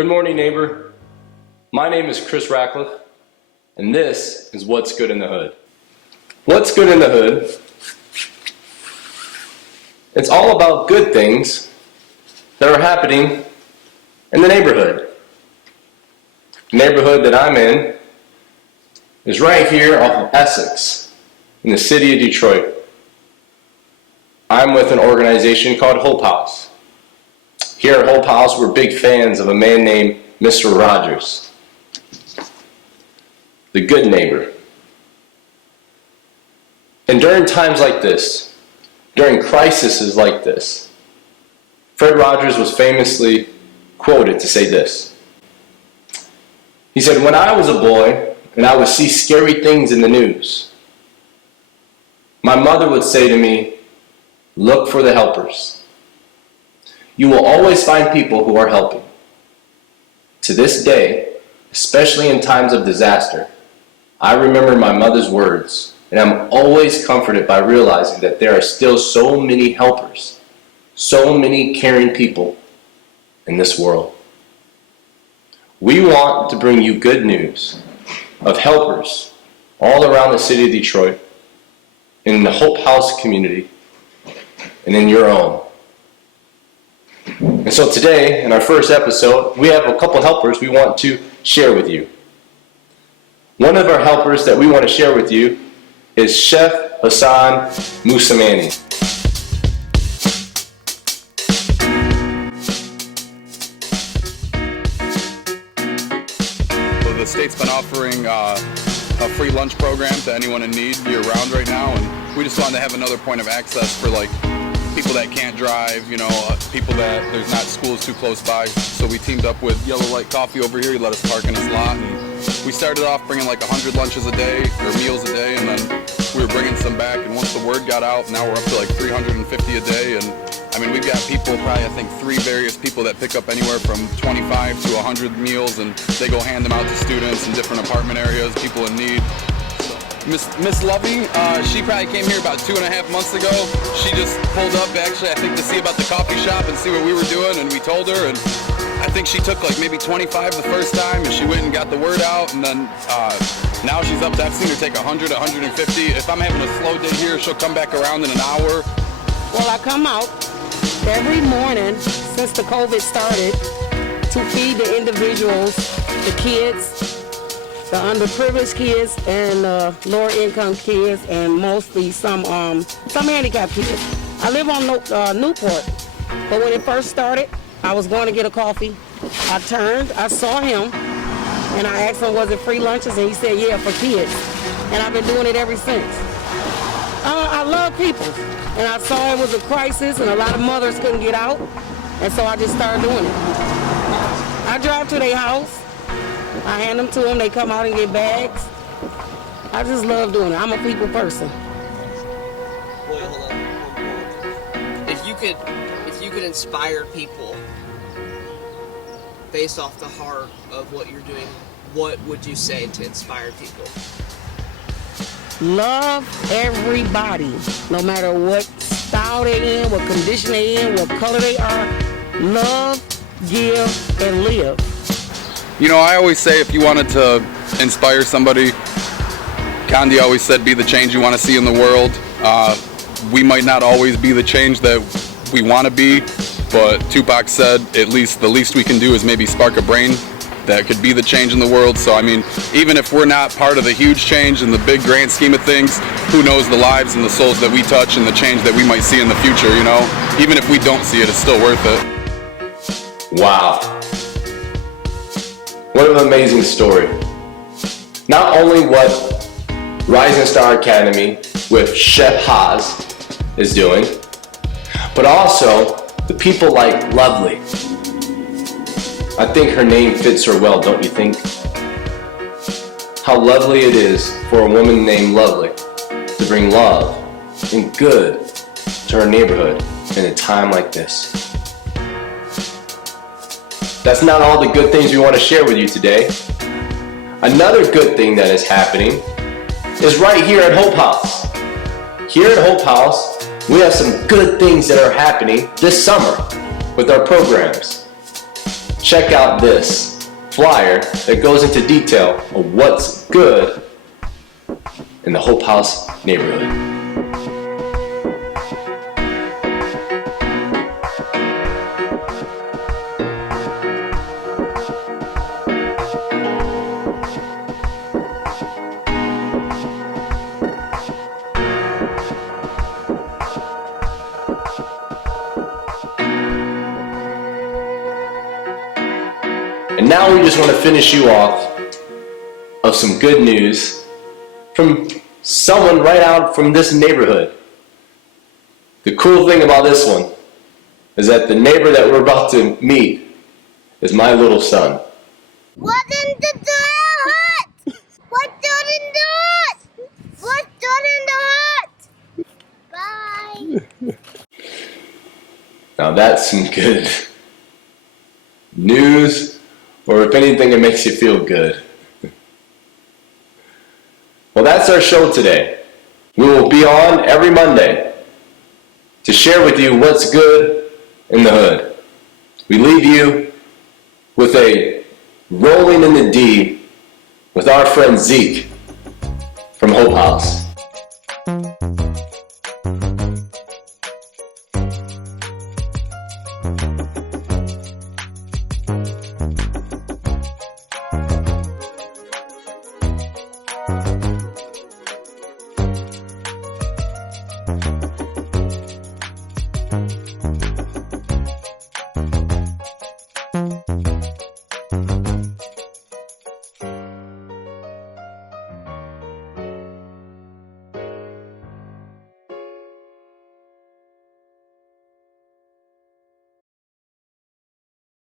Good morning, neighbor. My name is Chris Ratcliffe, and this is What's Good in the Hood. What's good in the hood? It's all about good things that are happening in the neighborhood. The neighborhood that I'm in is right here off of Essex, in the city of Detroit. I'm with an organization called Hope House. Here at Hope House, we're big fans of a man named Mr. Rogers, the good neighbor. And during times like this, during crises like this, Fred Rogers was famously quoted to say this. He said, "When I was a boy and I would see scary things in the news, my mother would say to me, 'Look for the helpers.' You will always find people who are helping." To this day, especially in times of disaster, I remember my mother's words, and I'm always comforted by realizing that there are still so many helpers, so many caring people in this world. We want to bring you good news of helpers all around the city of Detroit, in the Hope House community, and in your own. And so today, in our first episode, we have a couple helpers we want to share with you. One of our helpers that we want to share with you is Chef Hassan Musamani. So the state's been offering a free lunch program to anyone in need year-round right now, and we just wanted to have another point of access for people that can't drive, people that there's not schools too close by. So we teamed up with Yellow Light Coffee over here. He let us park in his lot, and we started off bringing 100 lunches a day or meals a day, and then we were bringing some back. And once the word got out, now we're up to 350 a day. And we've got people, probably three various people that pick up anywhere from 25 to 100 meals, and they go hand them out to students in different apartment areas, people in need. Miss Lovey, she probably came here about 2.5 months ago. She just pulled up, actually, I think, to see about the coffee shop and see what we were doing, and we told her, and I think she took maybe 25 the first time, and she went and got the word out, and then now she's up to, I've seen her take 100, 150. If I'm having a slow day here, she'll come back around in an hour. Well, I come out every morning since the COVID started to feed the individuals, the kids, the underprivileged kids, and lower income kids, and mostly some handicapped kids. I live on Newport, but when it first started, I was going to get a coffee. I turned, I saw him, and I asked him, was it free lunches? And he said, yeah, for kids. And I've been doing it ever since. I love people, and I saw it was a crisis, and a lot of mothers couldn't get out, and so I just started doing it. I drive to their house. I hand them to them, they come out and get bags. I just love doing it. I'm a people person. Wait, hold on. If you could inspire people based off the heart of what you're doing, what would you say to inspire people? Love everybody, no matter what style they're in, what condition they're in, what color they are. Love, give, and live. I always say if you wanted to inspire somebody, Gandhi always said, be the change you want to see in the world. We might not always be the change that we want to be, but Tupac said at least the least we can do is maybe spark a brain that could be the change in the world. So even if we're not part of the huge change in the big grand scheme of things, who knows the lives and the souls that we touch and the change that we might see in the future, Even if we don't see it, it's still worth it. Wow. What an amazing story. Not only what Rising Star Academy with Chef Haas is doing, but also the people like Lovely. I think her name fits her well, don't you think? How lovely it is for a woman named Lovely to bring love and good to her neighborhood in a time like this. That's not all the good things we want to share with you today. Another good thing that is happening is right here at Hope House. Here at Hope House, we have some good things that are happening this summer with our programs. check out this flyer that goes into detail of what's good in the Hope House neighborhood. And now we just want to finish you off of some good news from someone right out from this neighborhood. The cool thing about this one is that the neighbor that we're about to meet is my little son. What in the hut? What in the hut? What in the hut? Bye. Now that's some good news, or if anything, it makes you feel good. Well, that's our show today. We will be on every Monday to share with you what's good in the hood. We leave you with a Rolling in the D with our friend Zeke from Hope House.